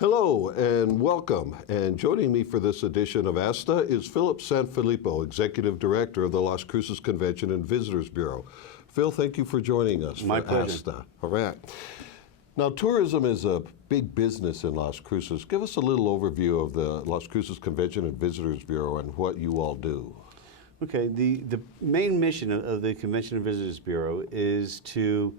Hello and welcome. And joining me for this edition of ASTA is Philip San Filippo, Executive Director of the Las Cruces Convention and Visitors Bureau. Phil, thank you for joining us My for pleasure. ASTA. All right. Now, tourism is a big business in Las Cruces. Give us a little overview of the Las Cruces Convention and Visitors Bureau and what you all do. Okay, the main mission of the Convention and Visitors Bureau is to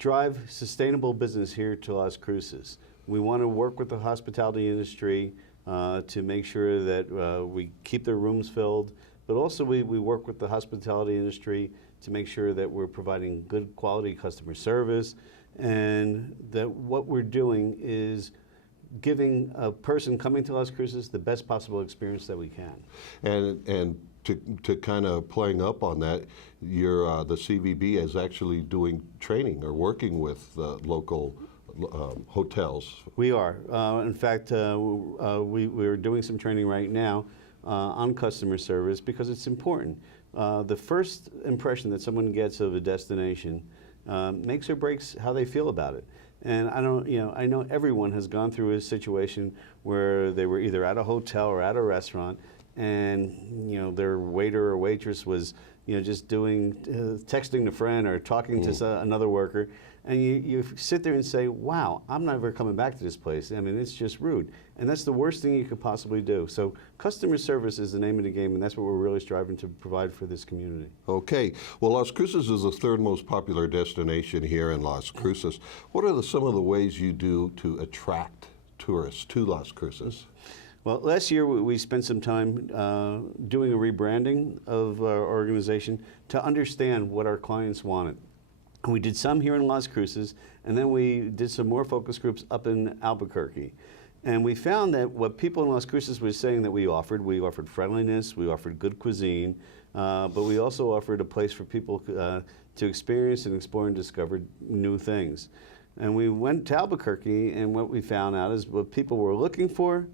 drive sustainable business here to Las Cruces. We want to work with the hospitality industry to make sure that we keep their rooms filled, but also we work with the hospitality industry to make sure that we're providing good quality customer service, and that what we're doing is giving a person coming to Las Cruces the best possible experience that we can. And to kind of playing up on that, the CVB is actually doing training or working with local hotels. We are. In fact, we're doing some training right now on customer service because it's important. The first impression that someone gets of a destination makes or breaks how they feel about it. And I know everyone has gone through a situation where they were either at a hotel or at a restaurant, and their waiter or waitress was just texting a friend or talking to another worker, and you sit there and say, wow, I'm never coming back to this place. I mean, it's just rude. And that's the worst thing you could possibly do. So customer service is the name of the game, and that's what we're really striving to provide for this community. Okay. Well, Las Cruces is the third most popular destination here in Las Cruces. What are some of the ways you do to attract tourists to Las Cruces? Well, last year we spent some time doing a rebranding of our organization to understand what our clients wanted. We did some here in Las Cruces, and then we did some more focus groups up in Albuquerque. And we found that what people in Las Cruces were saying that we offered friendliness, we offered good cuisine, but we also offered a place for people to experience and explore and discover new things. And we went to Albuquerque, and what we found out is what people were looking for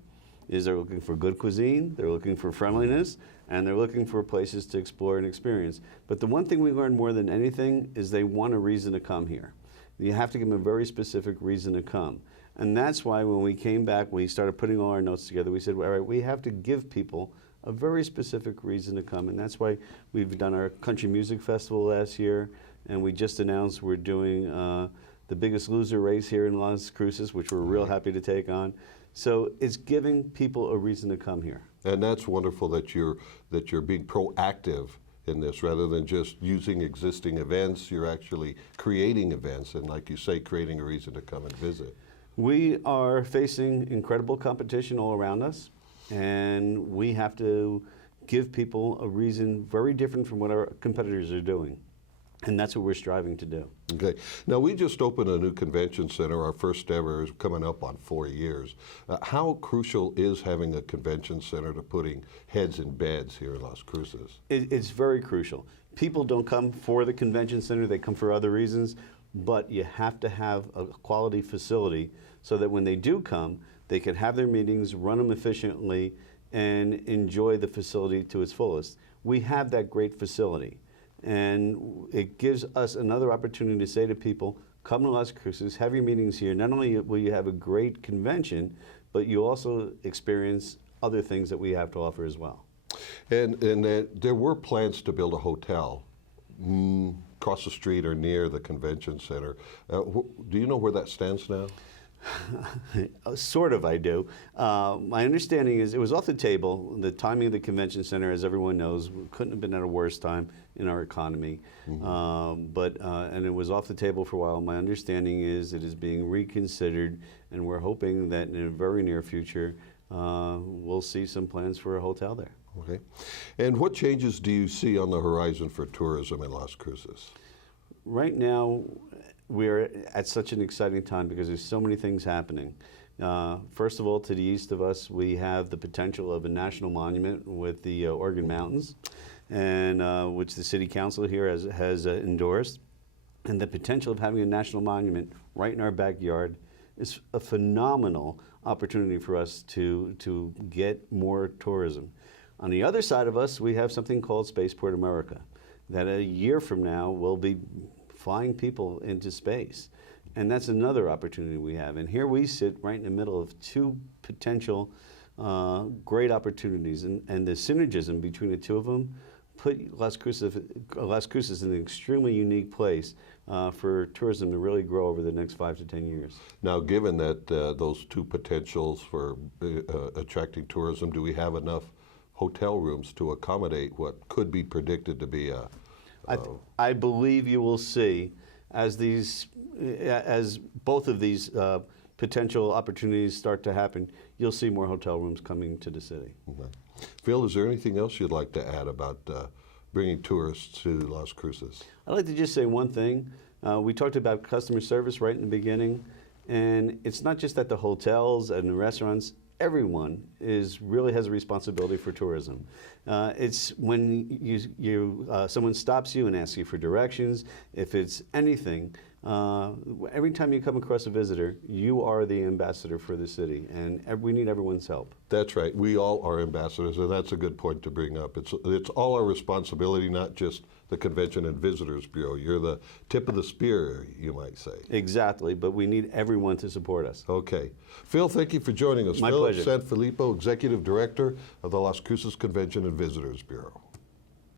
is they're looking for good cuisine, they're looking for friendliness, and they're looking for places to explore and experience. But the one thing we learned more than anything is they want a reason to come here. You have to give them a very specific reason to come. And that's why when we came back, we started putting all our notes together. We said, all right, we have to give people a very specific reason to come. And that's why we've done our country music festival last year, and we just announced we're doing the Biggest Loser race here in Las Cruces, which we're real happy to take on. So it's giving people a reason to come here. And that's wonderful that you're being proactive in this rather than just using existing events. You're actually creating events and, like you say, creating a reason to come and visit. We are facing incredible competition all around us, and we have to give people a reason very different from what our competitors are doing. And that's what we're striving to do. Okay. Now, we just opened a new convention center. Our first ever is coming up on 4 years. How crucial is having a convention center to putting heads in beds here in Las Cruces? It's very crucial. People don't come for the convention center, they come for other reasons, but you have to have a quality facility so that when they do come, they can have their meetings, run them efficiently, and enjoy the facility to its fullest. We have that great facility. And it gives us another opportunity to say to people, come to Las Cruces, have your meetings here. Not only will you have a great convention, but you also experience other things that we have to offer as well. And there were plans to build a hotel across the street or near the convention center. Do you know where that stands now? Sort of, I do. My understanding is it was off the table. The timing of the convention center, as everyone knows, couldn't have been at a worse time in our economy. And it was off the table for a while. My understanding is it is being reconsidered, and we're hoping that in a very near future we'll see some plans for a hotel there. Okay. And what changes do you see on the horizon for tourism in Las Cruces? Right now, we're at such an exciting time because there's so many things happening. First of all, to the east of us, we have the potential of a national monument with the Organ Mountains, and which the City Council here has endorsed. And the potential of having a national monument right in our backyard is a phenomenal opportunity for us to get more tourism. On the other side of us, we have something called Spaceport America, that a year from now will be flying people into space. And that's another opportunity we have. And here we sit right in the middle of two potential great opportunities. And the synergism between the two of them put Las Cruces in an extremely unique place for tourism to really grow over the next 5 to 10 years. Now, given that those two potentials for attracting tourism, do we have enough hotel rooms to accommodate what could be predicted to be a... I believe you will see as both of these potential opportunities start to happen, you'll see more hotel rooms coming to the city. Okay. Phil, is there anything else you'd like to add about bringing tourists to Las Cruces? I'd like to just say one thing. We talked about customer service right in the beginning, and it's not just at the hotels and the restaurants. Everyone really has a responsibility for tourism. It's when someone stops you and asks you for directions. If it's anything, every time you come across a visitor, you are the ambassador for the city, and we need everyone's help. That's right. We all are ambassadors, and that's a good point to bring up. It's all our responsibility, not just the Convention and Visitors Bureau. You're the tip of the spear, you might say. Exactly, but we need everyone to support us. Okay. Phil, thank you for joining us. My Phil pleasure. San Filippo, Executive Director of the Las Cruces Convention and Visitors Bureau.